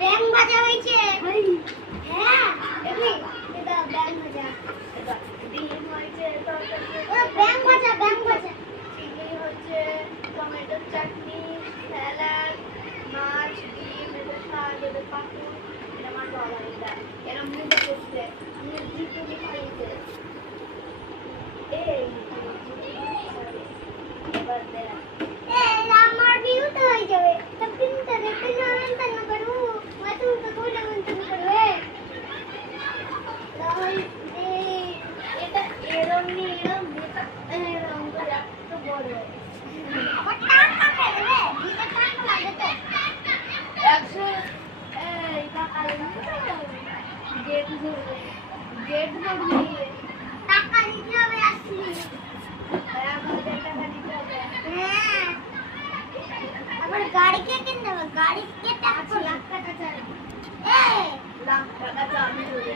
ব্যাং ভাজা হয়েছে। হ্যাঁ এটা ব্যাং ভাজা। ডিম হয়েছে, ব্যাং ভাজা ব্যাং ভাজা। চিংড়ি হচ্ছে, টমেটোর চাটনি, স্যালাড, মাছ, ডিম, এটা শাক, এটা পাপড়, এটা আমার বাবা, এটা মুখে করছে মুরগি তুমি খাইতে এই এবার দেখ আমার ভিউ তো হয়ে যাবে। তब কিন্তু দেখতে না আনতে না করু मैं तुमको कोई लगन तुम করবে রাই দে এটা এরম নি এরম এটা এরম করে এত বড় আমার টাকা দেবে ভিতর টাকা লাগে তো 100 এই টাকা গেট ধরবে গেট ধরবি টাকা দিতে হবে আসলি। আমাদের টাকা দিতে হবে হ্যাঁ আবার গাড়ি কে কিনতে হবে? গাড়ি কে টাকা লাখ টাকা চাই এই লাখ টাকা চাই আমি ধরে